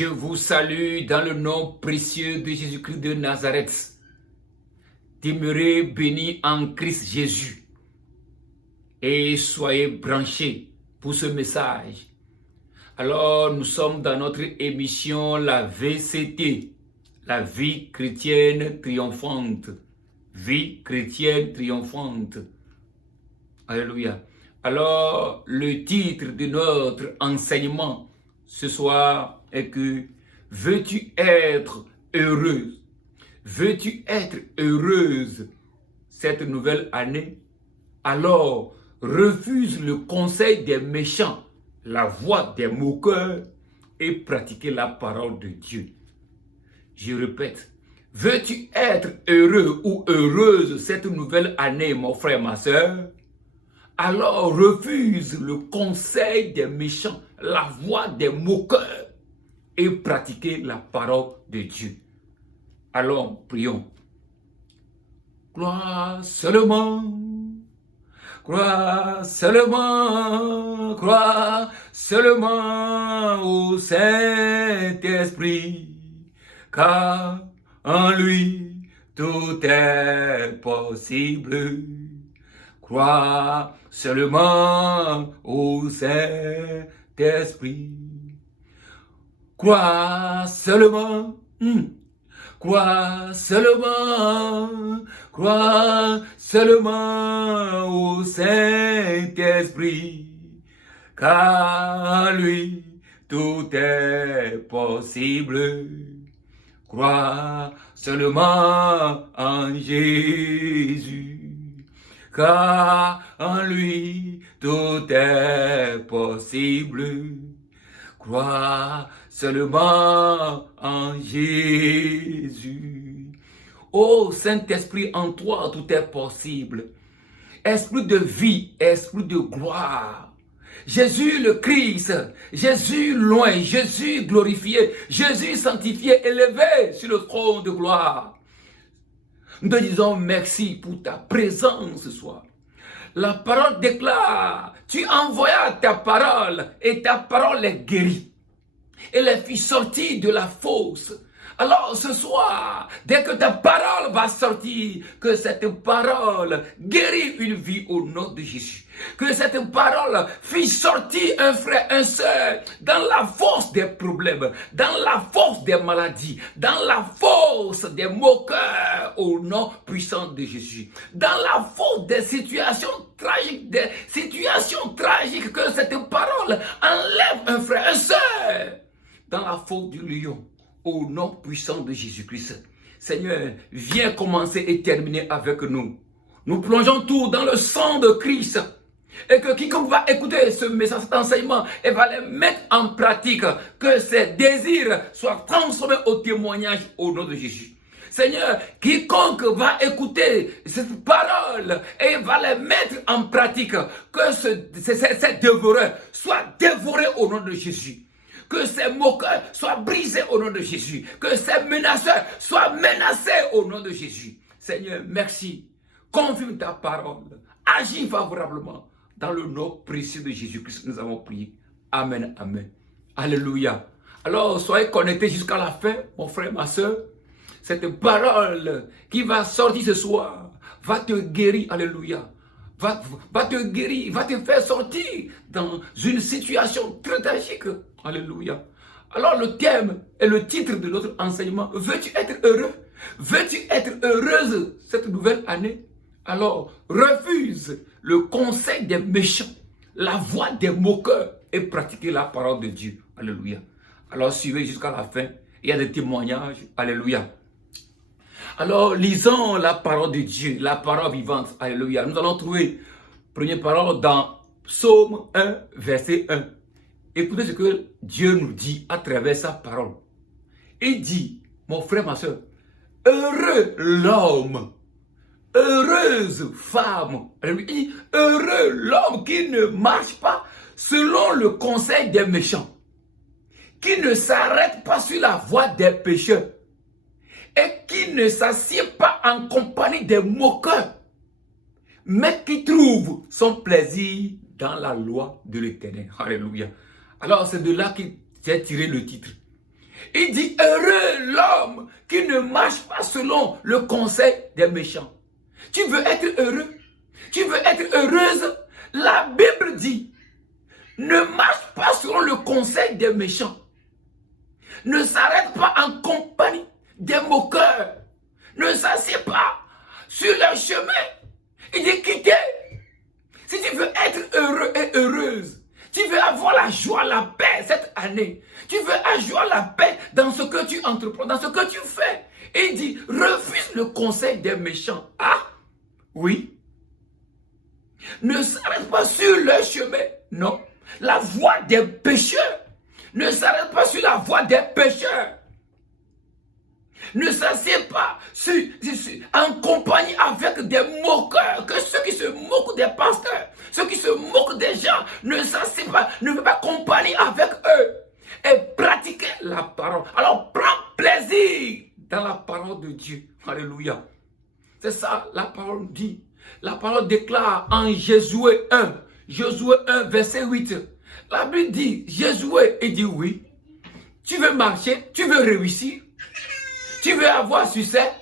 Je vous salue dans le nom précieux de Jésus-Christ de Nazareth. Demeurez bénis en Christ Jésus et soyez branchés pour ce message. Alors, nous sommes dans notre émission La VCT, la vie chrétienne triomphante. Vie chrétienne triomphante. Alléluia. Alors, le titre de notre enseignement ce soir est que veux-tu être heureuse? Veux-tu être heureuse cette nouvelle année? Alors, refuse le conseil des méchants, la voix des moqueurs et pratiquez la parole de Dieu. Je répète, veux-tu être heureux ou heureuse cette nouvelle année, mon frère, ma soeur? Alors refuse le conseil des méchants, la voix des moqueurs et pratiquez la parole de Dieu. Alors, prions. Crois seulement au Saint-Esprit, car en lui tout est possible. Crois seulement au Saint-Esprit. Crois seulement. Crois seulement au Saint-Esprit, car en lui tout est possible. Crois seulement en Jésus, car en lui tout est possible. Crois seulement en Jésus. Ô Saint-Esprit, en toi tout est possible. Esprit de vie, esprit de gloire. Jésus le Christ, Jésus loin, Jésus glorifié, Jésus sanctifié, élevé sur le trône de gloire. Nous te disons merci pour ta présence ce soir. La parole déclare, tu envoyas ta parole et ta parole est guérie. Elle est fit sortir de la fosse. Alors ce soir, dès que ta parole va sortir, que cette parole guérit une vie au nom de Jésus. Que cette parole fit sortir un frère, un soeur dans la fosse des problèmes, dans la fosse des maladies, dans la fosse des moqueurs au nom puissant de Jésus. Dans la fosse des situations tragiques, que cette parole enlève un frère, un soeur dans la fosse du lion. Au nom puissant de Jésus-Christ. Seigneur, viens commencer et terminer avec nous. Nous plongeons tout dans le sang de Christ. Et que quiconque va écouter ce message d'enseignement et va les mettre en pratique, que ses désirs soient transformés au témoignage au nom de Jésus. Seigneur, quiconque va écouter cette parole et va les mettre en pratique, que ces dévoreurs soient dévorés au nom de Jésus. Que ces moqueurs soient brisés au nom de Jésus. Que ces menaceurs soient menacés au nom de Jésus. Seigneur, merci. Confirme ta parole. Agis favorablement. Dans le nom précieux de Jésus-Christ, nous avons prié. Amen, amen. Alléluia. Alors, soyez connectés jusqu'à la fin, mon frère, ma soeur. Cette parole qui va sortir ce soir va te guérir. Alléluia. Va te guérir, va te faire sortir dans une situation très tragique. Alléluia. Alors le thème et le titre de notre enseignement, veux-tu être heureux? Veux-tu être heureuse cette nouvelle année? Alors refuse le conseil des méchants, la voix des moqueurs et pratiquez la parole de Dieu. Alléluia. Alors suivez jusqu'à la fin, il y a des témoignages. Alléluia. Alors, lisons la parole de Dieu, la parole vivante. Alléluia. Nous allons trouver première parole dans Psaume 1, verset 1. Écoutez ce que Dieu nous dit à travers sa parole. Il dit, mon frère, ma soeur, heureux l'homme, heureuse femme. Il dit, heureux l'homme qui ne marche pas selon le conseil des méchants, qui ne s'arrête pas sur la voie des pécheurs, et qui ne s'assied pas en compagnie des moqueurs, mais qui trouve son plaisir dans la loi de l'Éternel. Alléluia. Alors c'est de là qu'il j'ai tiré le titre. Il dit, heureux l'homme qui ne marche pas selon le conseil des méchants. Tu veux être heureux? Tu veux être heureuse? La Bible dit, ne marche pas selon le conseil des méchants. Ne s'arrête pas en compagnie des moqueurs. Ne s'assied pas sur leur chemin. Il dit quitter. Si tu veux être heureux et heureuse, tu veux avoir la joie, la paix cette année, tu veux avoir la paix dans ce que tu entreprends, dans ce que tu fais. Et il dit, refuse le conseil des méchants. Ah, oui. Ne s'arrête pas sur leur chemin. Non. La voie des pécheurs. Ne s'arrête pas sur la voie des pécheurs. Ne s'assied pas en compagnie avec des moqueurs, que ceux qui se moquent des pasteurs, ceux qui se moquent des gens, ne s'assied pas, ne fait pas compagnie avec eux. Et pratiquez la parole. Alors prends plaisir dans la parole de Dieu. Alléluia. C'est ça, la parole dit. La parole déclare en Josué 1, Josué 1, verset 8. La Bible dit, Josué, il dit oui. Tu veux marcher, tu veux réussir, tu veux avoir succès,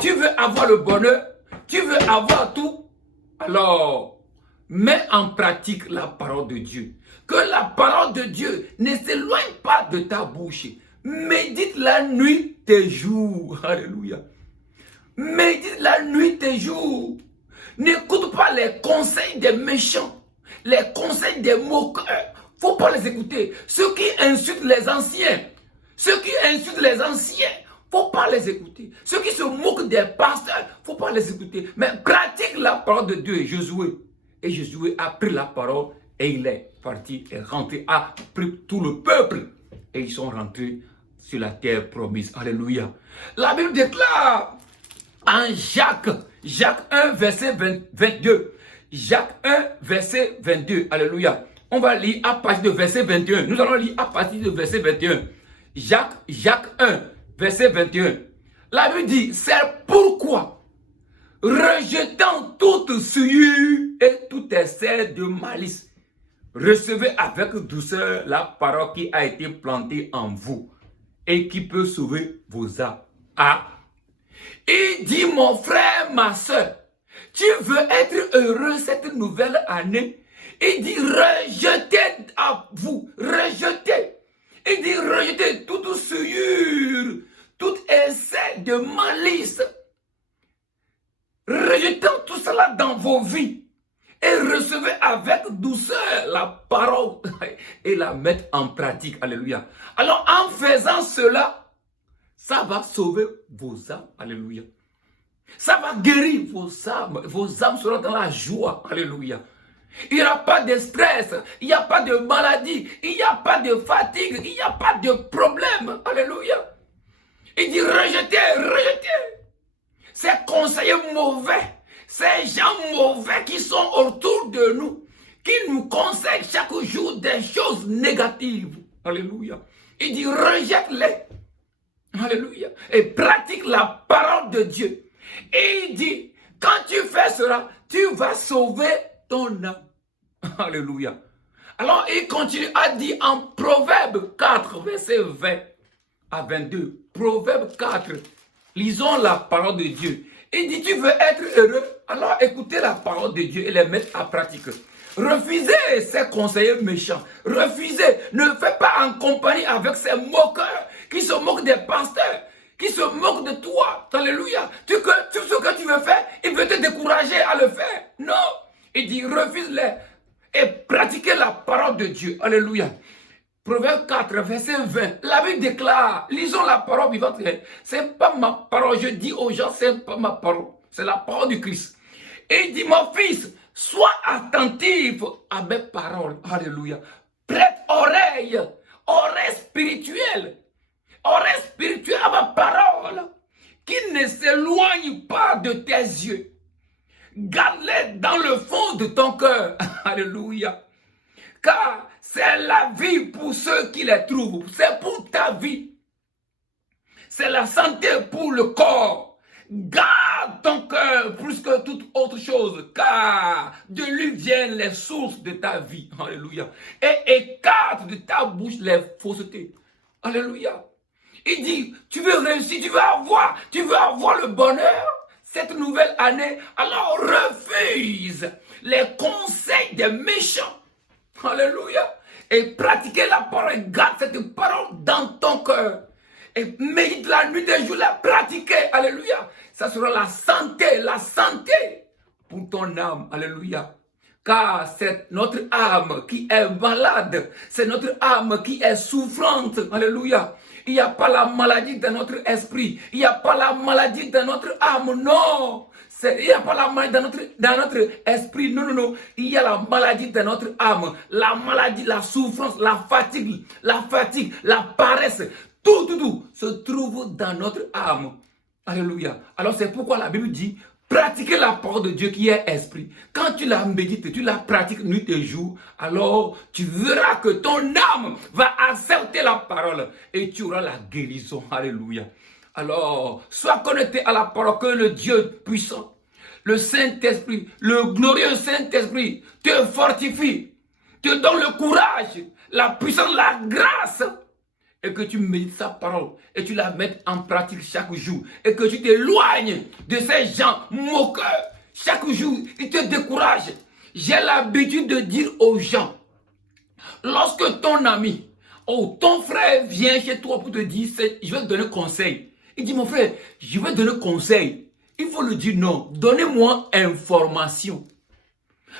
tu veux avoir le bonheur, tu veux avoir tout. Alors, mets en pratique la parole de Dieu. Que la parole de Dieu ne s'éloigne pas de ta bouche. Médite la nuit tes jours. Alléluia. Médite la nuit tes jours. N'écoute pas les conseils des méchants, les conseils des moqueurs. Faut pas les écouter. Ceux qui insultent les anciens, faut pas les écouter. Ceux qui se moquent des pasteurs, faut pas les écouter. Mais pratique la parole de Dieu. Josué. Et Josué a pris la parole et il est parti et rentré, a pris tout le peuple. Et ils sont rentrés sur la terre promise. Alléluia. La Bible déclare en Jacques 1, verset 22. Jacques 1, verset 22. Alléluia. On va lire à partir de verset 21. Nous allons lire à partir de verset 21. Jacques 1, verset 21. La Bible dit, c'est pourquoi, rejetant toute souillure et tout essai de malice, recevez avec douceur la parole qui a été plantée en vous et qui peut sauver vos âmes. Ah, il dit, mon frère, ma soeur, tu veux être heureux cette nouvelle année? Il dit, rejetez à vous, rejetez. Il dit, rejetez toute souillure, tout essai de malice. Rejetez tout cela dans vos vies et recevez avec douceur la parole et la mettre en pratique. Alléluia. Alors, en faisant cela, ça va sauver vos âmes. Alléluia. Ça va guérir vos âmes. Vos âmes seront dans la joie. Alléluia. Il n'y aura pas de stress, il n'y a pas de maladie, il n'y a pas de fatigue, il n'y a pas de problème. Alléluia. Il dit rejetez, rejetez. Ces conseillers mauvais, ces gens mauvais qui sont autour de nous, qui nous conseillent chaque jour des choses négatives. Alléluia. Il dit rejette-les. Alléluia. Et pratique la parole de Dieu. Et il dit, quand tu fais cela, tu vas sauver ton âme. Alléluia. Alors il continue à dire en Proverbe 4, verset 20 à 22. Proverbe 4. Lisons la parole de Dieu. Il dit, tu veux être heureux? Alors écoutez la parole de Dieu et les mettre à pratique. Refusez ces conseillers méchants. Refusez. Ne fais pas en compagnie avec ces moqueurs qui se moquent des pasteurs, qui se moquent de toi. Alléluia. Tout ce que tu veux faire, il veut te décourager à le faire. Non. Il dit, refuse-les et pratiquez la parole de Dieu. Alléluia. Proverbe 4, verset 20. La Bible déclare, lisons la parole vivante. C'est pas ma parole. Je dis aux gens, c'est pas ma parole. C'est la parole du Christ. Et il dit, mon fils, sois attentif à mes paroles. Alléluia. Prête oreille spirituelle. Oreille spirituelle à ma parole. Qui ne s'éloigne pas de tes yeux. Garde-les dans le fond de ton cœur. Alléluia. Car c'est la vie pour ceux qui les trouvent. C'est pour ta vie. C'est la santé pour le corps. Garde ton cœur plus que toute autre chose. Car de lui viennent les sources de ta vie. Alléluia. Et écarte de ta bouche les faussetés. Alléluia. Il dit, tu veux réussir, tu veux avoir le bonheur cette nouvelle année, alors refuse les conseils des méchants. Alléluia. Et pratiquer la parole, garde cette parole dans ton cœur. Et médite la nuit et jour, la pratiquer. Alléluia. Ça sera la santé pour ton âme. Alléluia. Car c'est notre âme qui est malade. C'est notre âme qui est souffrante. Alléluia. Il n'y a pas la maladie dans notre esprit. Il n'y a pas la maladie dans notre âme. Non. Il n'y a pas la maladie dans notre esprit. Non, non, non. Il y a la maladie dans notre âme. La maladie, la souffrance, la fatigue, la paresse. Tout se trouve dans notre âme. Alléluia. Alors c'est pourquoi la Bible dit, pratiquez la parole de Dieu qui est esprit. Quand tu la médites, tu la pratiques nuit et jour, alors tu verras que ton âme va accepter la parole et tu auras la guérison. Alléluia. Alors, sois connecté à la parole, que le Dieu puissant, le Saint-Esprit, le glorieux Saint-Esprit te fortifie, te donne le courage, la puissance, la grâce, et que tu médites sa parole et tu la mettes en pratique chaque jour et que tu t'éloignes de ces gens moqueurs. Chaque jour, ils te découragent. J'ai l'habitude de dire aux gens, lorsque ton ami ou ton frère vient chez toi pour te dire, je vais te donner conseil. Il dit, mon frère, je vais te donner conseil. Il faut lui dire non, donnez-moi information.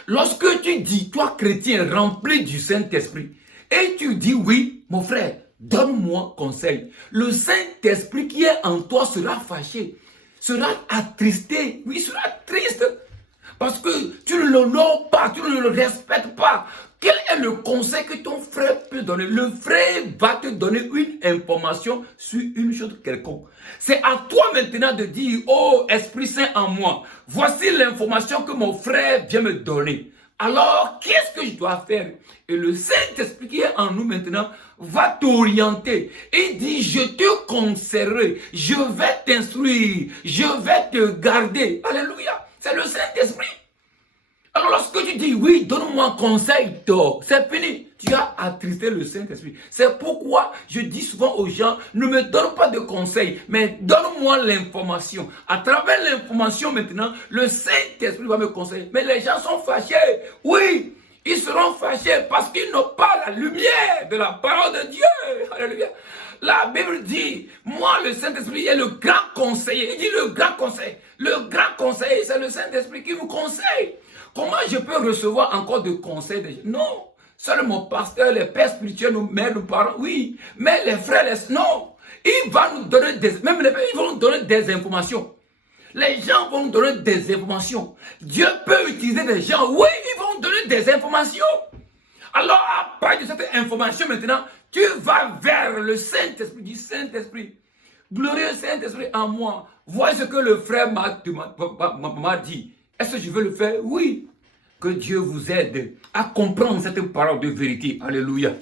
Lorsque tu dis, toi chrétien rempli du Saint-Esprit, et tu dis oui, mon frère, donne-moi conseil. Le Saint-Esprit qui est en toi sera fâché, sera attristé. Oui, sera triste. Parce que tu ne l'honores pas, tu ne le respectes pas. Quel est le conseil que ton frère peut donner? Le frère va te donner une information sur une chose quelconque. C'est à toi maintenant de dire, oh Esprit Saint en moi, voici l'information que mon frère vient me donner. Alors, qu'est-ce que je dois faire? Et le Saint-Esprit qui est en nous maintenant va t'orienter. Il dit, je te conseillerai, je vais t'instruire, je vais te garder. Alléluia. C'est le Saint-Esprit. Alors lorsque tu dis, oui, donne-moi un conseil, c'est fini. Tu as attristé le Saint-Esprit. C'est pourquoi je dis souvent aux gens, ne me donne pas de conseils, mais donne-moi l'information. À travers l'information maintenant, le Saint-Esprit va me conseiller. Mais les gens sont fâchés. Oui, ils seront fâchés parce qu'ils n'ont pas la lumière de la parole de Dieu. Alléluia. La Bible dit, moi le Saint-Esprit est le grand conseiller. Il dit le grand conseil. Le grand conseiller, c'est le Saint-Esprit qui vous conseille. Comment je peux recevoir encore de conseils des gens? Non. Seul mon pasteur, les pères spirituels, nos mères, nos parents, oui. Mais les frères, non. Il va nous donner même les pères, ils vont nous donner des informations. Les gens vont nous donner des informations. Dieu peut utiliser des gens, oui, ils vont nous donner des informations. Alors, à partir de cette information maintenant, tu vas vers le Saint-Esprit, du Saint-Esprit. Glorieux Saint-Esprit en moi. Voici ce que le frère m'a dit. Est-ce que je veux le faire? Oui. Que Dieu vous aide à comprendre cette parole de vérité. Alléluia.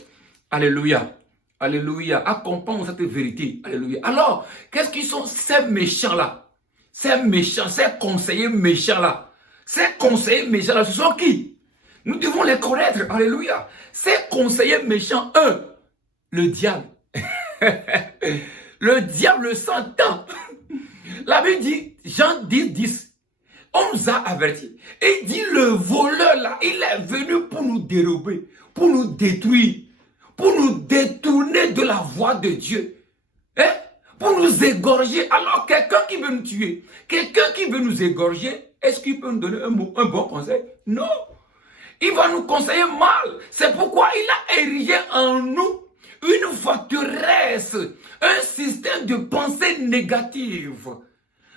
Alléluia. Alléluia. À comprendre cette vérité. Alléluia. Alors, qu'est-ce qu'ils sont ces méchants-là? Ces méchants, ces conseillers méchants-là. Ces conseillers méchants-là, ce sont qui? Nous devons les connaître. Alléluia. Ces conseillers méchants, le diable. Le diable s'entend. La Bible dit, Jean 10, on nous a avertis. Et il dit, le voleur là, il est venu pour nous dérober, pour nous détruire, pour nous détourner de la voie de Dieu. Hein? Pour nous égorger. Alors quelqu'un qui veut nous tuer, quelqu'un qui veut nous égorger, est-ce qu'il peut nous donner un bon conseil? Non. Il va nous conseiller mal. C'est pourquoi il a érigé en nous une forteresse, un système de pensée négative.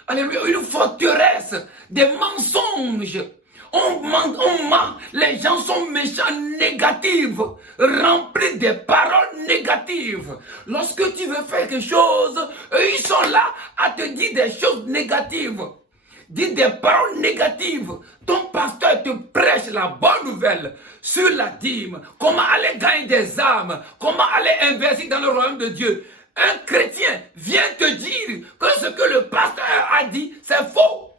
Alléluia, une forteresse, des mensonges. On ment, les gens sont méchants, négatifs, remplis des paroles négatives. Lorsque tu veux faire quelque chose, eux, ils sont là à te dire des choses négatives. Dis des paroles négatives. Ton pasteur te prêche la bonne nouvelle sur la dîme. Comment aller gagner des âmes. Comment aller investir dans le royaume de Dieu. Un chrétien vient te dire que ce que le pasteur a dit, c'est faux.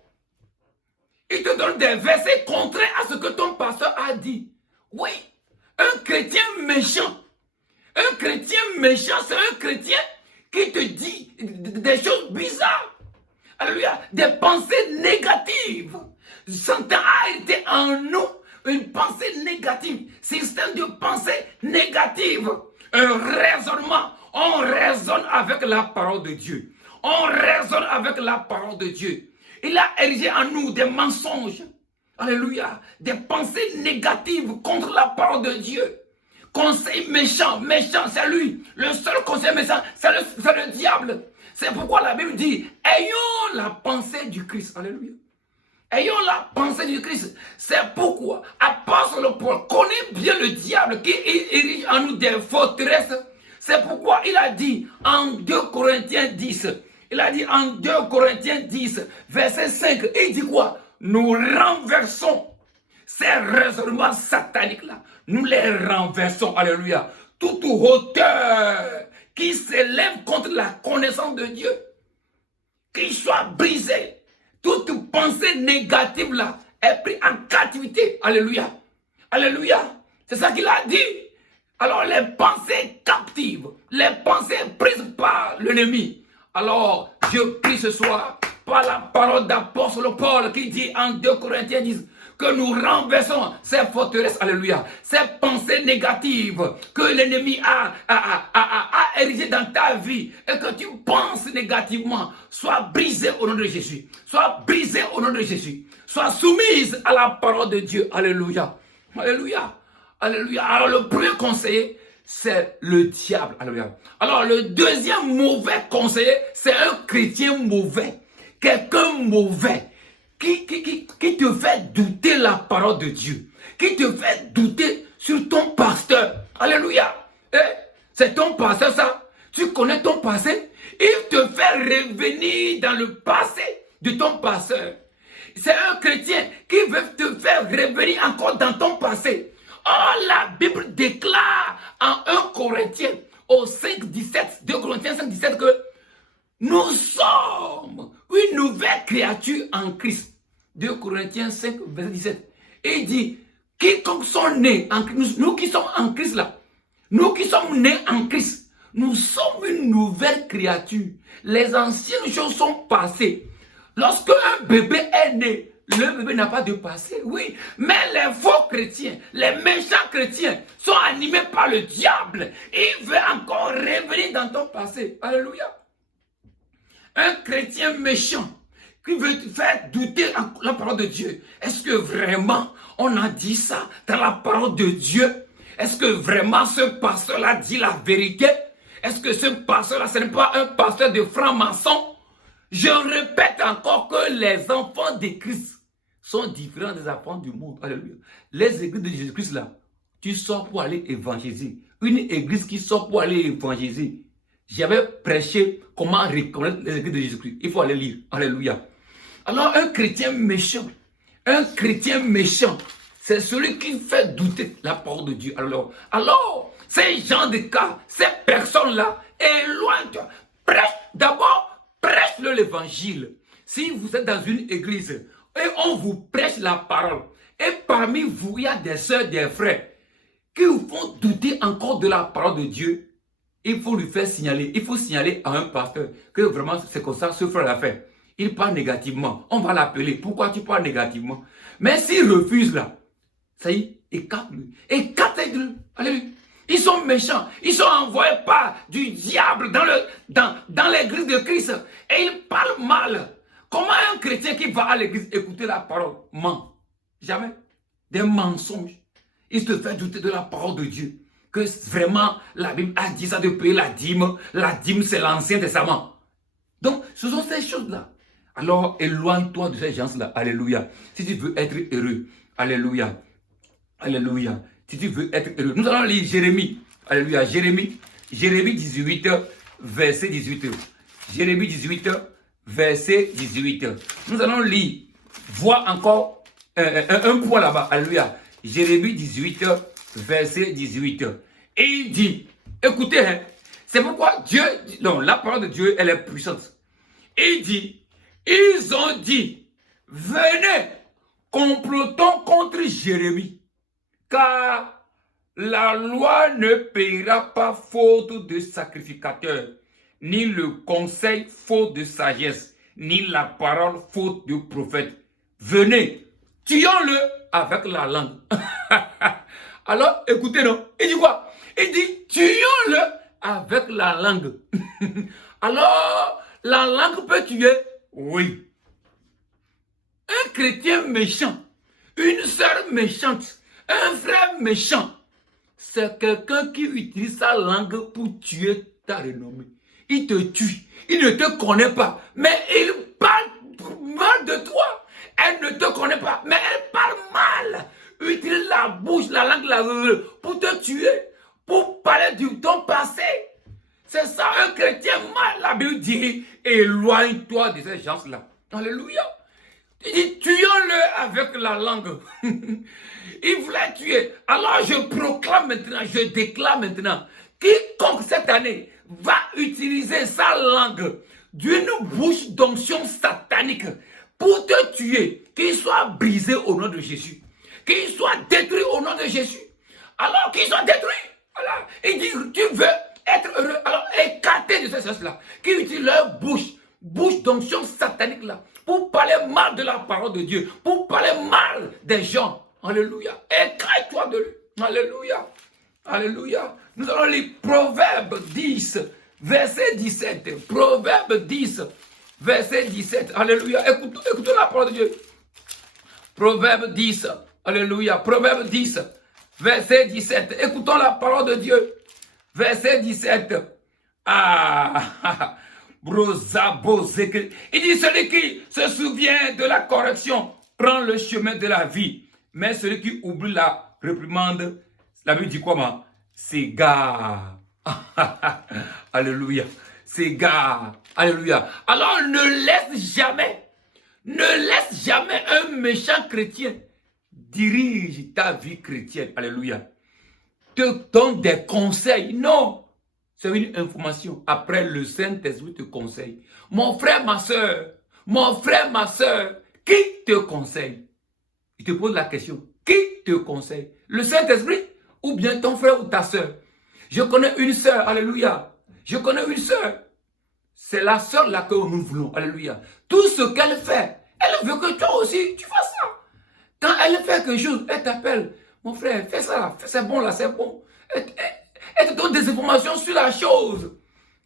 Il te donne des versets contraires à ce que ton pasteur a dit. Oui, un chrétien méchant. Un chrétien méchant, c'est un chrétien qui te dit des choses bizarres. Alléluia. Des pensées négatives. Satan a été en nous une pensée négative. Système de pensée négative. Un raisonnement. On raisonne avec la parole de Dieu. On raisonne avec la parole de Dieu. Il a érigé en nous des mensonges. Alléluia. Des pensées négatives contre la parole de Dieu. Conseil méchant, méchant, c'est lui. Le seul conseil méchant, c'est le diable. C'est pourquoi la Bible dit, ayons la pensée du Christ. Alléluia. Ayons la pensée du Christ. C'est pourquoi l'apôtre Paul connaît bien le diable qui érige en nous des forteresses. C'est pourquoi il a dit en 2 Corinthiens 10, il a dit en 2 Corinthiens 10, verset 5, il dit quoi? Nous renversons ces raisonnements sataniques-là. Nous les renversons, alléluia. Toute hauteur qui s'élève contre la connaissance de Dieu, qu'il soit brisé. Toute pensée négative là est prise en captivité. Alléluia. Alléluia. C'est ça qu'il a dit. Alors les pensées captives, les pensées prises par l'ennemi. Alors je prie ce soir par la parole d'apôtre Paul qui dit en 2 Corinthiens 10 que nous renversons ces forteresses, alléluia, ces pensées négatives que l'ennemi a érigées dans ta vie et que tu penses négativement, sois brisé au nom de Jésus, sois brisé au nom de Jésus, sois soumise à la parole de Dieu, alléluia, alléluia, alléluia. Alors le premier conseiller, c'est le diable, alléluia. Alors le deuxième mauvais conseiller, c'est un chrétien mauvais, quelqu'un mauvais, qui te fait douter la parole de Dieu, qui te fait douter sur ton pasteur. Alléluia. C'est ton pasteur ça. Tu connais ton passé. Il te fait revenir dans le passé de ton pasteur. C'est un chrétien qui veut te faire revenir encore dans ton passé. Oh, la Bible déclare en 1 Corinthiens au 5,17, 2 Corinthiens 5,17 que nous sommes une nouvelle créature en Christ. 2 Corinthiens 5, verset 17. Et il dit, quiconque sont nés en Christ, nous qui sommes en Christ là, nous qui sommes nés en Christ, nous sommes une nouvelle créature. Les anciennes choses sont passées. Lorsque un bébé est né, le bébé n'a pas de passé, oui. Mais les faux chrétiens, les méchants chrétiens sont animés par le diable. Il veut encore revenir dans ton passé. Alléluia. Un chrétien méchant qui veut te faire douter la parole de Dieu. Est-ce que vraiment on a dit ça dans la parole de Dieu? Est-ce que vraiment ce pasteur-là dit la vérité? Est-ce que ce pasteur-là, ce n'est pas un pasteur de franc-maçon? Je répète encore que les enfants de Christ sont différents des enfants du monde. Alléluia. Les églises de Jésus-Christ là, tu sors pour aller évangéliser. Une église qui sort pour aller évangéliser. J'avais prêché comment reconnaître les églises de Jésus-Christ. Il faut aller lire. Alléluia. Alors un chrétien méchant, c'est celui qui fait douter la parole de Dieu. Alors ces gens de cas, ces personnes-là, éloigne-toi. Prêche-le l'évangile. Si vous êtes dans une église et on vous prêche la parole, et parmi vous, il y a des soeurs, des frères qui vous font douter encore de la parole de Dieu, il faut lui faire signaler. Il faut signaler à un pasteur que vraiment c'est comme ça, ce frère l'a fait. Il parle négativement. On va l'appeler. Pourquoi tu parles négativement? Mais s'il refuse là, ça y est, écarte-le. Écarte-le. Alléluia. Ils sont méchants. Ils sont envoyés par du diable dans l'église de Christ. Et ils parlent mal. Comment un chrétien qui va à l'église écouter la parole ment? Jamais. Des mensonges. Il te fait douter de la parole de Dieu. Que vraiment la Bible a dit ça de payer la dîme. La dîme, c'est l'Ancien Testament. Donc, ce sont ces choses-là. Alors, éloigne-toi de ces gens-là. Alléluia. Si tu veux être heureux. Alléluia. Alléluia. Si tu veux être heureux. Nous allons lire Jérémie. Alléluia. Jérémie 18, verset 18. Jérémie 18, verset 18. Nous allons lire. Vois encore un point là-bas. Alléluia. Jérémie 18, verset 18. Et il dit, écoutez, hein, c'est pourquoi Dieu, non, la parole de Dieu, elle est puissante. Il dit, ils ont dit, venez, complotons contre Jérémie, car la loi ne payera pas faute de sacrificateur, ni le conseil faute de sagesse, ni la parole faute de prophète. Venez, tuons-le avec la langue. Alors, écoutez, non? Il dit quoi? Il dit, tuons-le avec la langue. Alors, la langue peut tuer? Oui. Un chrétien méchant, une sœur méchante, un frère méchant, c'est quelqu'un qui utilise sa langue pour tuer ta renommée. Il te tue, il ne te connaît pas, mais il parle mal de toi. Elle ne te connaît pas, mais elle parle mal. Utilise la bouche, la langue, pour te tuer, pour parler de ton passé. C'est ça, un chrétien mal. La Bible dit, éloigne-toi de ces gens-là. Alléluia. Il dit, tuons-le avec la langue. Il voulait tuer. Alors je proclame maintenant, je déclare maintenant, quiconque cette année va utiliser sa langue d'une bouche d'onction satanique pour te tuer, qu'il soit brisé au nom de Jésus, qu'il soit détruit au nom de Jésus. Alors qu'il soit détruit. Voilà. Il dit, tu veux être heureux, alors écartez de ces choses-là, qui utilisent leur bouche d'onction satanique là, pour parler mal de la parole de Dieu, pour parler mal des gens. Alléluia. Écarte-toi de lui. Alléluia. Alléluia. Nous allons lire Proverbe 10, verset 17. Proverbe 10, verset 17. Alléluia. Écoutons la parole de Dieu. Proverbe 10. Alléluia. Proverbe 10, verset 17. Écoutons la parole de Dieu. Verset 17. Ah, il dit, celui qui se souvient de la correction prend le chemin de la vie. Mais celui qui oublie la réprimande, la Bible dit comment? S'égare. Alléluia. S'égare. Alléluia. Alors ne laisse jamais un méchant chrétien dirige ta vie chrétienne. Alléluia. Te donne des conseils. Non. C'est une information. Après, le Saint-Esprit te conseille. Mon frère, ma soeur, qui te conseille? Il te pose la question. Qui te conseille? Le Saint-Esprit ou bien ton frère ou ta soeur? Je connais une soeur, alléluia. Je connais une soeur. C'est la soeur là que nous voulons, alléluia. Tout ce qu'elle fait, elle veut que toi aussi, tu fasses ça. Quand elle fait quelque chose, elle t'appelle. Mon frère, fais ça là, c'est bon là, c'est bon. Elle te donne des informations sur la chose.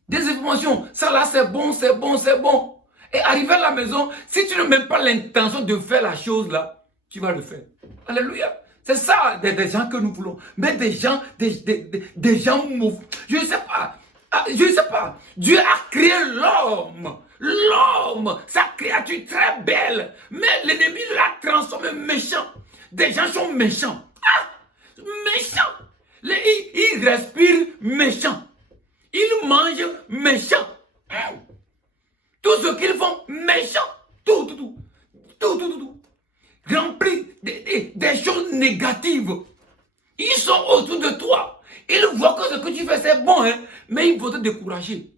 Des informations, ça là c'est bon, c'est bon, c'est bon. Et arrivé à la maison, si tu n'as même pas l'intention de faire la chose là, tu vas le faire. Alléluia. C'est ça des gens que nous voulons. Mais des gens mauvais. Je ne sais pas. Je ne sais pas. Dieu a créé l'homme. L'homme, sa créature très belle. Mais l'ennemi l'a transformé méchant. Des gens sont méchants. Ah, méchants. Ils respirent méchant. Ils mangent méchant. Tout ce qu'ils font méchant. Tout. Rempli des choses négatives. Ils sont autour de toi. Ils voient que ce que tu fais c'est bon, hein, mais ils vont te décourager.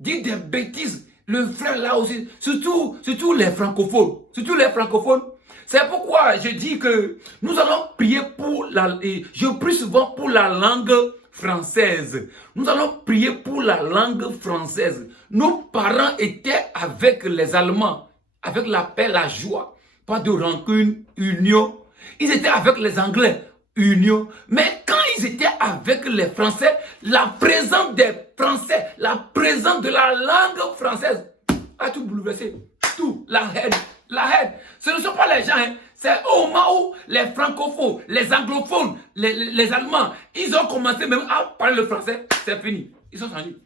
Dire des bêtises. Le frère là aussi, surtout les francophones. C'est pourquoi je dis que nous allons prier pour je prie souvent pour la langue française. Nous allons prier pour la langue française. Nos parents étaient avec les Allemands, avec la paix, la joie, pas de rancune, union. Ils étaient avec les Anglais, union. Mais quand ils étaient avec les Français, la présence des Français, la présence de la langue française a tout bouleversé. Tout, la haine. Ce ne sont pas les gens, hein. C'est au moment où les francophones, les anglophones, les Allemands, ils ont commencé même à parler le français, c'est fini. Ils sont changés.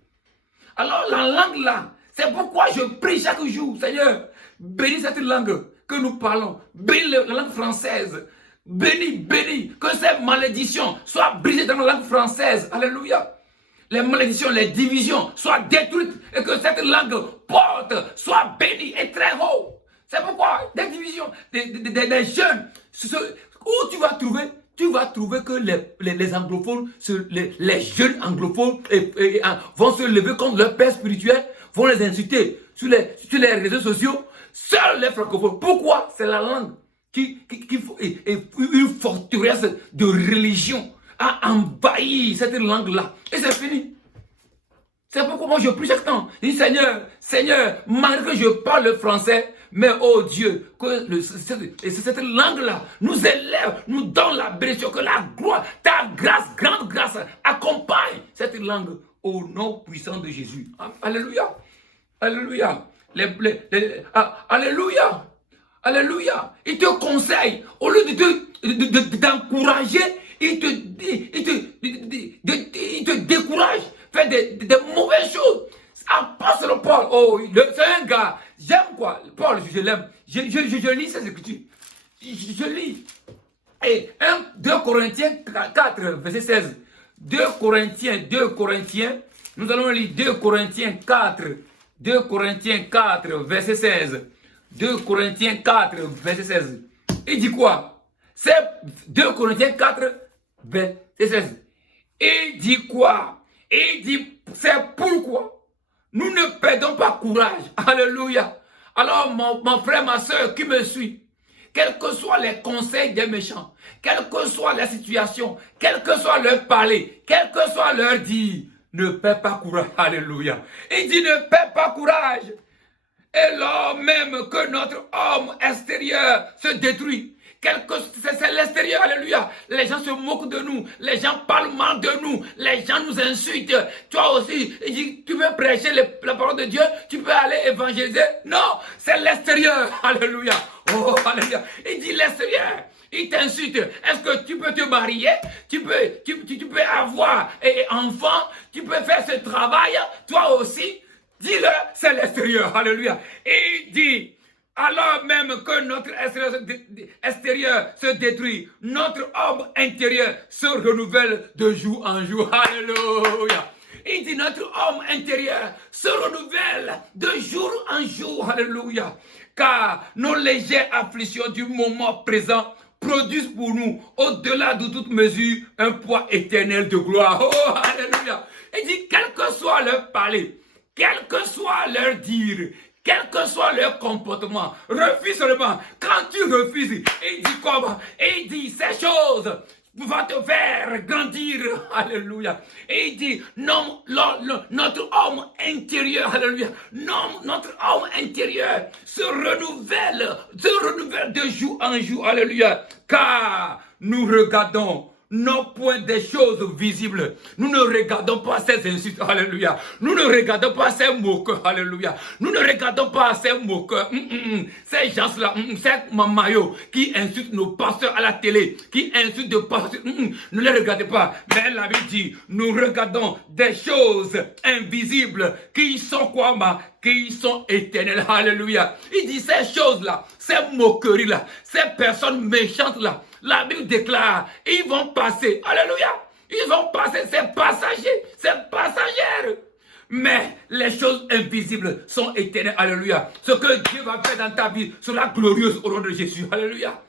Alors la langue là, c'est pourquoi je prie chaque jour, Seigneur, bénis cette langue que nous parlons, bénis la langue française, bénis, que ces malédictions soient brisées dans la langue française. Alléluia. Les malédictions, les divisions soient détruites et que cette langue porte, soit bénie et très haut. C'est pourquoi des divisions, des jeunes, où tu vas trouver que les anglophones, les jeunes anglophones vont se lever contre leur père spirituel, vont les insulter sur les réseaux sociaux, seuls les francophones. Pourquoi? C'est la langue qui une forteresse de religion a envahi cette langue-là. Et c'est fini. C'est pourquoi moi je prie chaque temps. Je dis Seigneur, Seigneur, malgré que je parle le français, mais oh Dieu, que cette langue-là nous élève, nous donne la bénédiction, que la gloire, ta grâce, grande grâce, accompagne cette langue au nom puissant de Jésus. Alléluia. Alléluia. Alléluia. Alléluia. Il te conseille, au lieu d'encourager, il te décourage, fait des mauvaises choses. Apôtre Paul, oh, c'est un gars, j'aime quoi, Paul, je l'aime, je lis ces écritures, je lis, et 2 Corinthiens 4, verset 16, 2 Corinthiens, nous allons lire 2 Corinthiens 4, verset 16, 2 Corinthiens 4, verset 16, il dit quoi? C'est 2 Corinthiens 4, verset 16, il dit quoi? Il dit, c'est pourquoi nous ne perdons pas courage. Alléluia. Alors, mon frère, ma soeur qui me suit, quels que soient les conseils des méchants, quelle que soit la situation, quel que soit leur parler, quel que soit leur dire, ne perds pas courage. Alléluia. Il dit, ne perds pas courage. Et lors même que notre homme extérieur se détruit, c'est l'extérieur, alléluia. Les gens se moquent de nous, les gens parlent mal de nous, les gens nous insultent. Toi aussi, il dit, tu veux prêcher la parole de Dieu, tu peux aller évangéliser. Non, c'est l'extérieur, alléluia. Oh, alléluia. Il dit l'extérieur. Il t'insulte. Est-ce que tu peux te marier? Tu peux avoir un enfant? Tu peux faire ce travail? Toi aussi? Dis-le, c'est l'extérieur. Alléluia. Et il dit, alors même que notre extérieur se détruit, notre homme intérieur se renouvelle de jour en jour. Alléluia. Il dit, notre homme intérieur se renouvelle de jour en jour. Alléluia. Car nos légères afflictions du moment présent produisent pour nous, au-delà de toute mesure, un poids éternel de gloire. Oh, alléluia. Il dit, quel que soit leur parler, quel que soit leur dire, quel que soit leur comportement, refuse seulement. Quand tu refuses, il dit comment? Il dit ces choses va te faire grandir. Alléluia. Et il dit, non, notre homme intérieur, alléluia, non, notre homme intérieur se renouvelle de jour en jour. Alléluia. Car nous regardons non point des choses visibles. Nous ne regardons pas ces insultes, alléluia. Nous ne regardons pas ces moqueurs, alléluia. Nous ne regardons pas ces moqueurs, ces gens-là, ces mamaillots qui insultent nos pasteurs à la télé, qui insultent nos pasteurs, ne les regardez pas. Mais la Bible dit, nous regardons des choses invisibles qui sont quoi, qui sont éternelles, alléluia. Il dit ces choses-là, ces moqueries-là, ces personnes méchantes-là, la Bible déclare, ils vont passer, alléluia, ils vont passer, c'est passager, c'est passagère. Mais les choses invisibles sont éternelles, alléluia. Ce que Dieu va faire dans ta vie sera glorieuse au nom de Jésus, alléluia,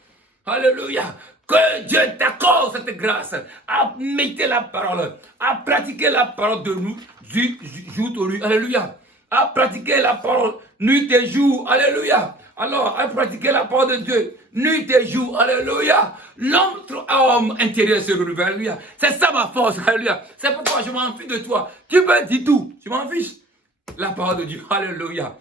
alléluia. Que Dieu t'accorde cette grâce à méditer la parole, à pratiquer la parole de nous, du jour au nuit, alléluia. À pratiquer la parole nuit et jour, alléluia. Alors, à pratiquer la parole de Dieu, nuit et jour, alléluia. Notre homme intérieur se renouvelle, alléluia. C'est ça ma force, alléluia. C'est pourquoi je m'en fiche de toi. Tu peux dire tout, je m'en fiche. La parole de Dieu, alléluia.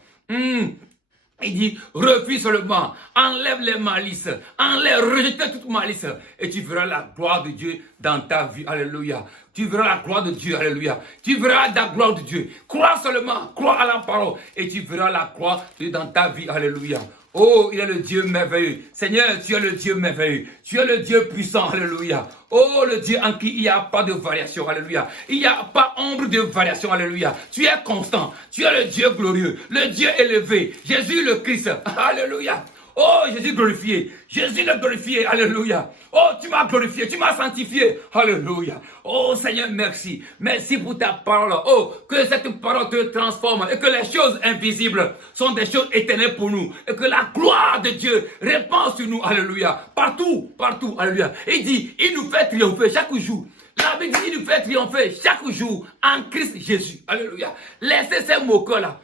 Il dit, refuse seulement, enlève les malices, rejette toute malice, et tu verras la gloire de Dieu dans ta vie, alléluia. Tu verras la gloire de Dieu, alléluia. Tu verras la gloire de Dieu. Crois seulement, crois à la parole, et tu verras la gloire de Dieu dans ta vie, alléluia. Oh, il est le Dieu merveilleux. Seigneur, tu es le Dieu merveilleux. Tu es le Dieu puissant, alléluia. Oh, le Dieu en qui il n'y a pas de variation, alléluia. Il n'y a pas ombre de variation, alléluia. Tu es constant. Tu es le Dieu glorieux, le Dieu élevé. Jésus le Christ, alléluia. Oh, Jésus glorifié. Jésus le glorifié. Alléluia. Oh, tu m'as glorifié. Tu m'as sanctifié. Alléluia. Oh, Seigneur, merci. Merci pour ta parole. Oh, que cette parole te transforme et que les choses invisibles sont des choses éternelles pour nous. Et que la gloire de Dieu répand sur nous. Alléluia. Partout, partout. Alléluia. Il dit, il nous fait triompher chaque jour. La Bible dit, il nous fait triompher chaque jour en Christ Jésus. Alléluia. Laissez ces moqueurs-là.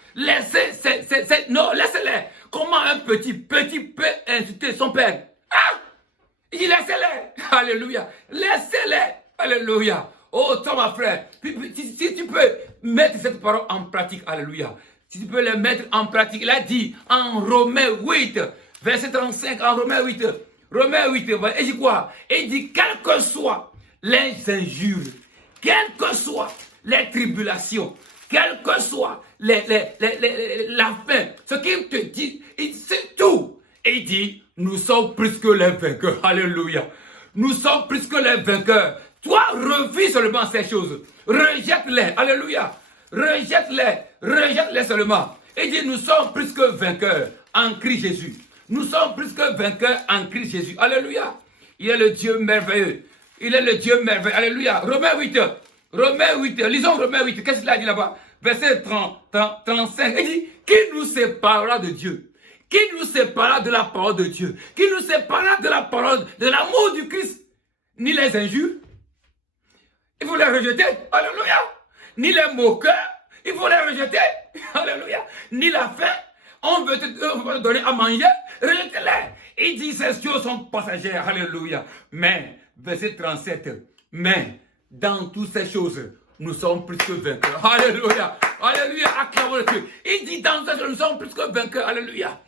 Non, laissez-les. Comment un petit peut insulter son père? Ah! Il dit, laissez-les. Alléluia. Laissez-les. Alléluia. Oh, toi, ma frère, si tu peux mettre cette parole en pratique. Alléluia. Si tu peux les mettre en pratique. Il a dit en Romains 8, verset 35, en Romains 8, il dit quoi? Il dit, quelles que soient les injures, quelles que soient les tribulations, quelle que soit la fin, ce qu'il te dit, c'est tout. Et il dit, nous sommes plus que les vainqueurs. Alléluia. Nous sommes plus que les vainqueurs. Toi, revis seulement ces choses. Rejette-les. Alléluia. Rejette-les seulement. Il dit, nous sommes plus que vainqueurs en Christ Jésus. Nous sommes plus que vainqueurs en Christ Jésus. Alléluia. Il est le Dieu merveilleux. Il est le Dieu merveilleux. Alléluia. Romains 8. Lisons Romains 8. Qu'est-ce qu'il a dit là-bas? Verset 35. Il dit, qui nous séparera de Dieu? Qui nous séparera de la parole de Dieu? Qui nous séparera de la parole, de l'amour du Christ? Ni les injures. Il faut les rejeter. Alléluia. Ni les moqueurs. Il faut les rejeter. Alléluia. Ni la faim. On veut te donner à manger. Rejette-les. Il dit, ces choses sont passagères. Alléluia. Mais, verset 37. Mais, dans toutes ces choses, nous sommes plus que vainqueurs. Alléluia. Alléluia. Acclamons le Dieu. Il dit, dans ces choses, nous sommes plus que vainqueurs. Alléluia.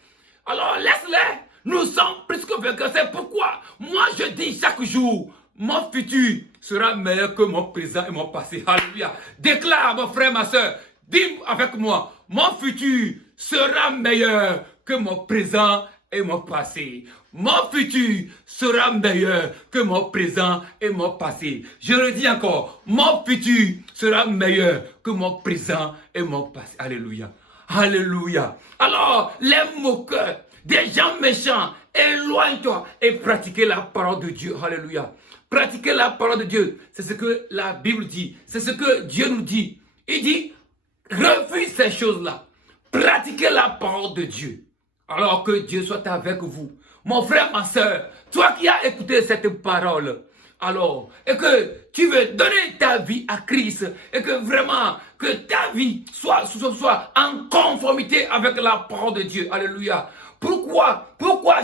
Alors, laisse-les. Nous sommes plus que vainqueurs. C'est pourquoi, moi, je dis chaque jour, mon futur sera meilleur que mon présent et mon passé. Alléluia. Déclare, mon frère, ma soeur, dis avec moi, mon futur sera meilleur que mon présent et mon passé. Mon futur sera meilleur que mon présent et mon passé. Je le dis encore, mon futur sera meilleur que mon présent et mon passé. Alléluia. Alléluia. Alors, les moqueurs, des gens méchants, éloigne-toi et pratiquez la parole de Dieu. Alléluia. Pratiquez la parole de Dieu. C'est ce que la Bible dit. C'est ce que Dieu nous dit. Il dit, refuse ces choses-là. Pratiquez la parole de Dieu. Alors que Dieu soit avec vous. Mon frère, ma soeur, toi qui as écouté cette parole, alors, et que tu veux donner ta vie à Christ, et que vraiment, que ta vie soit en conformité avec la parole de Dieu. Alléluia. Pourquoi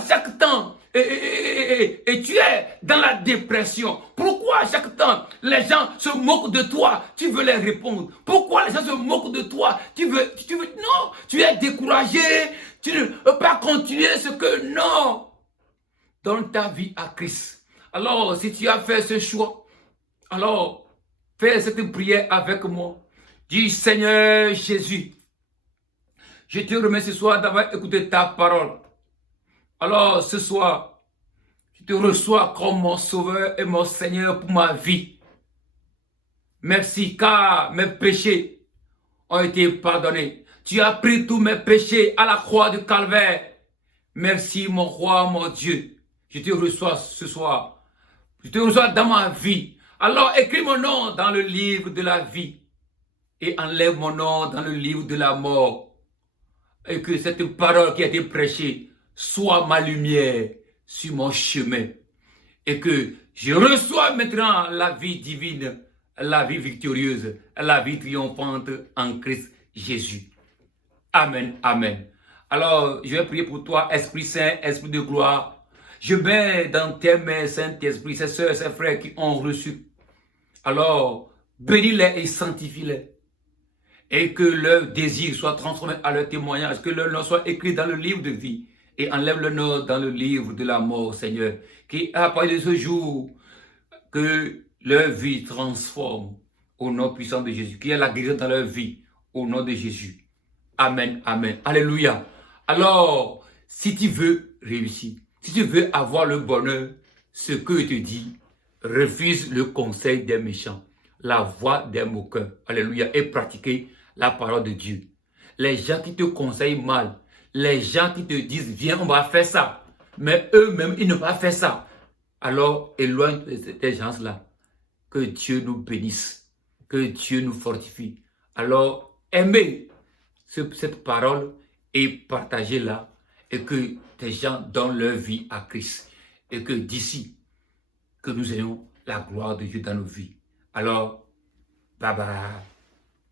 chaque temps et tu es dans la dépression? Pourquoi chaque temps les gens se moquent de toi? Tu veux les répondre. Pourquoi les gens se moquent de toi? Non, tu es découragé. Tu ne peux pas continuer ce que non. Donne ta vie à Christ. Alors, si tu as fait ce choix, alors fais cette prière avec moi. Dis, Seigneur Jésus, je te remercie ce soir d'avoir écouté ta parole. Alors, ce soir, je te reçois comme mon sauveur et mon Seigneur pour ma vie. Merci, car mes péchés ont été pardonnés. Tu as pris tous mes péchés à la croix du calvaire. Merci, mon roi, mon Dieu. Je te reçois ce soir. Je te reçois dans ma vie. Alors, écris mon nom dans le livre de la vie et enlève mon nom dans le livre de la mort. Et que cette parole qui a été prêchée soit ma lumière sur mon chemin. Et que je reçois maintenant la vie divine, la vie victorieuse, la vie triomphante en Christ Jésus. Amen, amen. Alors, je vais prier pour toi, Esprit Saint, Esprit de gloire. Je mets dans tes mains, Saint-Esprit, ces sœurs, ces frères qui ont reçu. Alors, bénis-les et sanctifie-les. Et que leur désir soit transformé à leur témoignage, que leur nom soit écrit dans le livre de vie. Et enlève le nom dans le livre de la mort, Seigneur. Qui, à partir de ce jour, que leur vie transforme au nom puissant de Jésus. Qu'il y ait la guérison dans leur vie, au nom de Jésus. Amen, amen. Alléluia. Alors, si tu veux réussir, si tu veux avoir le bonheur, ce que je te dis, refuse le conseil des méchants, la voix des moqueurs. Alléluia. Et pratiquer la parole de Dieu. Les gens qui te conseillent mal, les gens qui te disent, viens, on va faire ça. Mais eux-mêmes, ils ne vont pas faire ça. Alors, éloigne ces gens-là. Que Dieu nous bénisse. Que Dieu nous fortifie. Alors, aimez cette parole et partagez-la. Et que des gens donnent leur vie à Christ. Et que d'ici, que nous ayons la gloire de Dieu dans nos vies. Alors, bye bye.